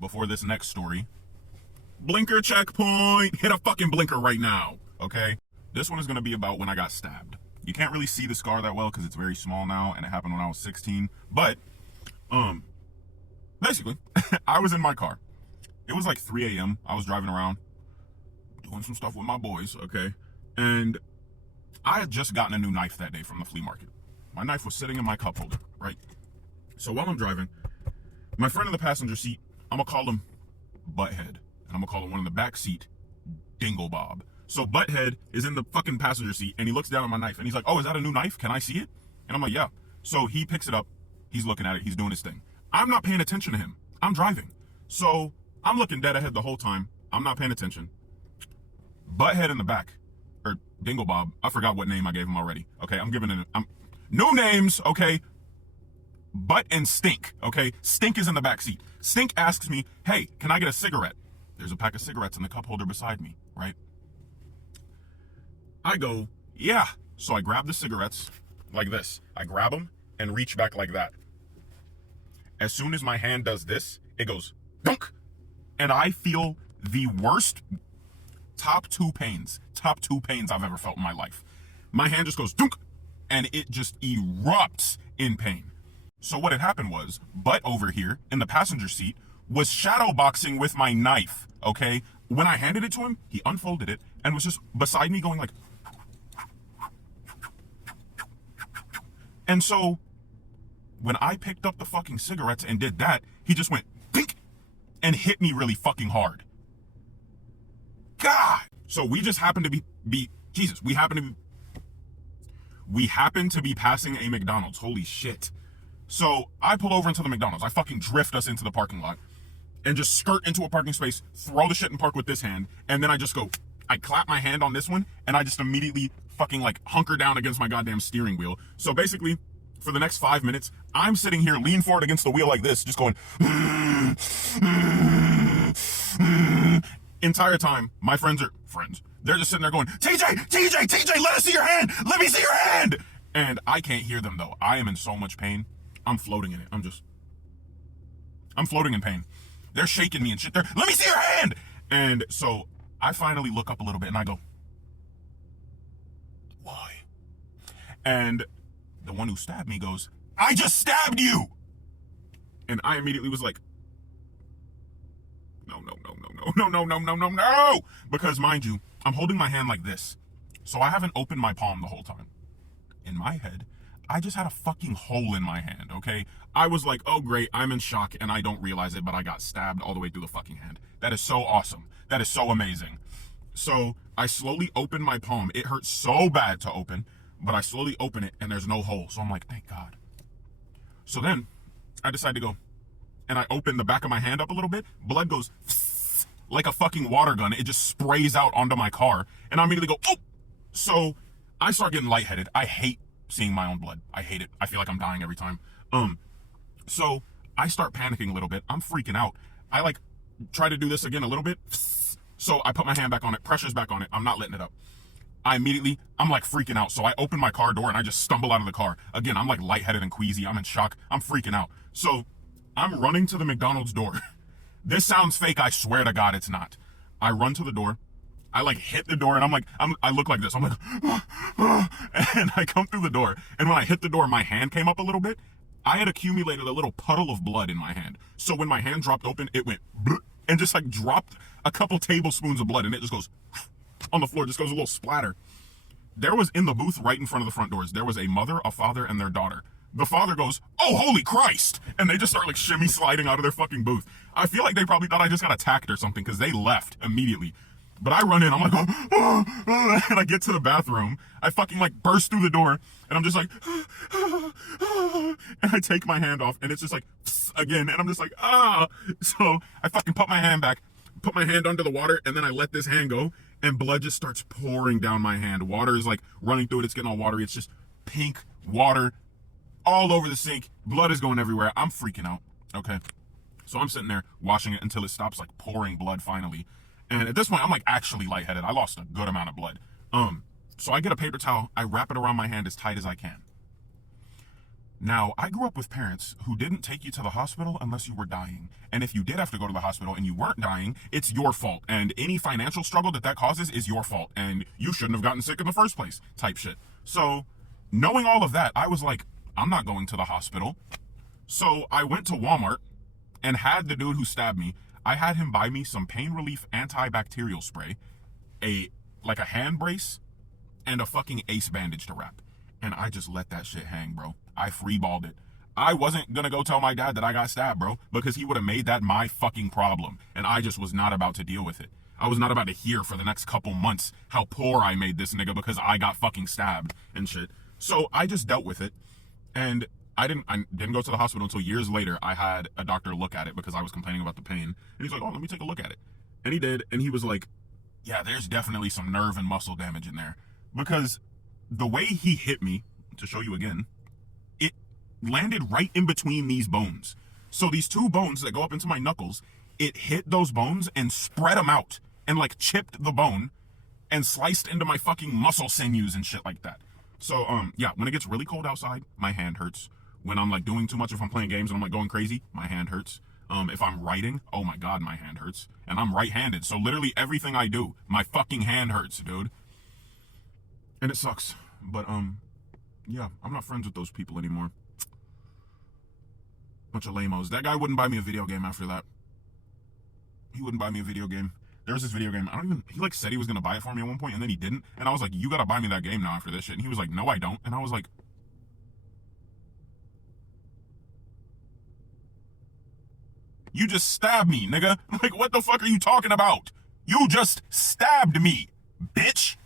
before this next story. Blinker checkpoint! Hit a fucking blinker right now, okay? This one is going to be about when I got stabbed. You can't really see the scar that well because it's very small now, and it happened when I was 16. But, basically, I was in my car. It was like 3 a.m. I was driving around, doing some stuff with my boys, okay? And I had just gotten a new knife that day from the flea market. My knife was sitting in my cup holder, right? So while I'm driving, my friend in the passenger seat, I'm going to call him Butthead. And I'm going to call him one in the back seat, Dingle Bob. So Butthead is in the fucking passenger seat, and he looks down at my knife, and he's like, oh, is that a new knife? Can I see it? And I'm like, yeah. So he picks it up. He's looking at it. He's doing his thing. I'm not paying attention to him. I'm driving. So I'm looking dead ahead the whole time. I'm not paying attention. Butthead in the back, or Dingle Bob. I forgot what name I gave him already. Okay, I'm giving it, new names, okay? Butt and Stink, okay? Stink is in the back seat. Stink asks me, hey, can I get a cigarette? There's a pack of cigarettes in the cup holder beside me, right? I go, yeah. So I grab the cigarettes like this. I grab them and reach back like that. As soon as my hand does this, it goes, dunk. And I feel the worst top two pains I've ever felt in my life. My hand just goes, dunk, and it just erupts in pain. So what had happened was, Butt over here in the passenger seat was shadowboxing with my knife, okay? When I handed it to him, he unfolded it and was just beside me going like... And so, when I picked up the fucking cigarettes and did that, he just went, pink, and hit me really fucking hard. God! So we just happened to we happened to be passing a McDonald's. Holy shit. So I pull over into the McDonald's. I fucking drift us into the parking lot and just skirt into a parking space, throw the shit in park with this hand, and then I clap my hand on this one, and I just immediately fucking like hunker down against my goddamn steering wheel. So basically, for the next 5 minutes, I'm sitting here lean forward against the wheel like this, just going, entire time, my friends, they're just sitting there going, TJ, let us see your hand! Let me see your hand! And I can't hear them though. I am in so much pain. I'm floating in it. I'm floating in pain. They're shaking me and shit. Let me see your hand! And so I finally look up a little bit and I go, why? And the one who stabbed me goes, I just stabbed you! And I immediately was like, no. Because mind you, I'm holding my hand like this. So I haven't opened my palm the whole time. In my head, I just had a fucking hole in my hand, okay? I was like, oh great, I'm in shock and I don't realize it, but I got stabbed all the way through the fucking hand. That is so awesome. That is so amazing. So I slowly open my palm. It hurts so bad to open, but I slowly open it and there's no hole. So I'm like, thank God. So then I decide to go and I open the back of my hand up a little bit. Blood goes like a fucking water gun. It just sprays out onto my car and I immediately go, oh! So I start getting lightheaded. I hate seeing my own blood. I hate it. I feel like I'm dying every time. So I start panicking a little bit. I'm freaking out. I like try to do this again a little bit. So I put my hand back on it, pressure's back on it. I'm not letting it up. I'm like freaking out. So I open my car door and I just stumble out of the car. Again, I'm like lightheaded and queasy. I'm in shock. I'm freaking out. So I'm running to the McDonald's door. This sounds fake. I swear to God, it's not. I run to the door. I like hit the door and I look like this. I'm like, and I come through the door. And when I hit the door, my hand came up a little bit. I had accumulated a little puddle of blood in my hand. So when my hand dropped open, it went and just like dropped a couple tablespoons of blood and it just goes on the floor, just goes a little splatter. There was in the booth right in front of the front doors, there was a mother, a father, and their daughter. The father goes, oh, holy Christ. And they just start like shimmy sliding out of their fucking booth. I feel like they probably thought I just got attacked or something because they left immediately. But I run in, I'm like, and I get to the bathroom. I fucking like burst through the door and I'm just like, and I take my hand off and it's just like, again. And I'm just like, ah. So I fucking put my hand back, put my hand under the water and then I let this hand go and blood just starts pouring down my hand. Water is like running through it. It's getting all watery. It's just pink water all over the sink. Blood is going everywhere. I'm freaking out. Okay. So I'm sitting there washing it until it stops like pouring blood finally. And at this point, I'm like actually lightheaded. I lost a good amount of blood. So I get a paper towel. I wrap it around my hand as tight as I can. Now, I grew up with parents who didn't take you to the hospital unless you were dying. And if you did have to go to the hospital and you weren't dying, it's your fault. And any financial struggle that causes is your fault. And you shouldn't have gotten sick in the first place, type shit. So, knowing all of that, I was like, I'm not going to the hospital. So, I went to Walmart and had the dude who stabbed me, I had him buy me some pain relief antibacterial spray, like a hand brace, and a fucking ace bandage to wrap. And I just let that shit hang, bro. I freeballed it. I wasn't gonna go tell my dad that I got stabbed, bro, because he would have made that my fucking problem. And I just was not about to deal with it. I was not about to hear for the next couple months how poor I made this nigga because I got fucking stabbed and shit. So I just dealt with it. And I didn't go to the hospital until years later. I had a doctor look at it because I was complaining about the pain. And he's like, oh, let me take a look at it. And he did. And he was like, yeah, there's definitely some nerve and muscle damage in there. Because the way he hit me, to show you again, it landed right in between these bones. So these two bones that go up into my knuckles, it hit those bones and spread them out and like chipped the bone and sliced into my fucking muscle sinews and shit like that. So, yeah, when it gets really cold outside, my hand hurts. When I'm like doing too much, if I'm playing games and I'm like going crazy, my hand hurts. If I'm writing, oh my God, my hand hurts. And I'm right-handed. So literally everything I do, my fucking hand hurts, dude. And it sucks. But, yeah, I'm not friends with those people anymore. Bunch of lamos. That guy wouldn't buy me a video game after that. He wouldn't buy me a video game. There was this video game, he like said he was gonna buy it for me at one point, and then he didn't. And I was like, you gotta buy me that game now after this shit. And he was like, no, I don't. And I was like, you just stabbed me, nigga. Like, what the fuck are you talking about? You just stabbed me, bitch.